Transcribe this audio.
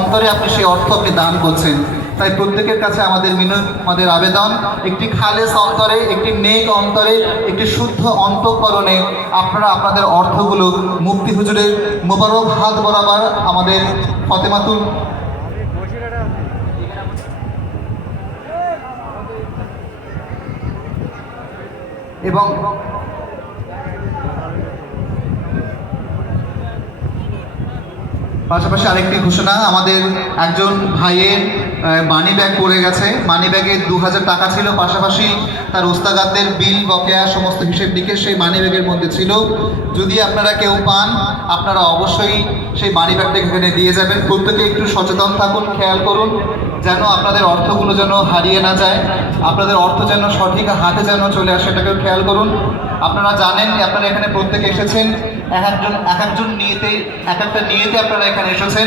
অন্তরে আপনি সেই অর্থ আপনি দান করছেন। তাই প্রত্যেকের কাছে আমাদের আবেদন, একটি খালেস অন্তরে, একটি নেক অন্তরে, একটি শুদ্ধ অন্তঃকরণে আপনারা আপনাদের অর্থগুলো মুফতি হুজুরের মোবারক হাত বরাবর আমাদের ফতেমাতুল এবং পাশাপাশি আরেকটি ঘোষণা, আমাদের একজন ভাইয়ের মানি ব্যাগ পড়ে গেছে। মানি ব্যাগে 2000 টাকা ছিল, পাশাপাশি তার ওস্তাগাদের বিল বকেয়া সমস্ত হিসেব নিকেশ সেই মানি ব্যাগের মধ্যে ছিল। যদি আপনারা কেউ পান, আপনারা অবশ্যই সেই মানি ব্যাগটাকে এখানে দিয়ে যাবেন। প্রত্যেকে একটু সচেতন থাকুন, খেয়াল করুন যেন আপনাদের অর্থগুলো যেন হারিয়ে না যায়, আপনাদের অর্থ যেন সঠিক হাতে যেন চলে আসে, সেটাকেও খেয়াল করুন। আপনারা জানেন আপনারা এখানে প্রত্যেকে এসেছেন এক একটা নিয়েতে আপনারা এখানে এসেছেন।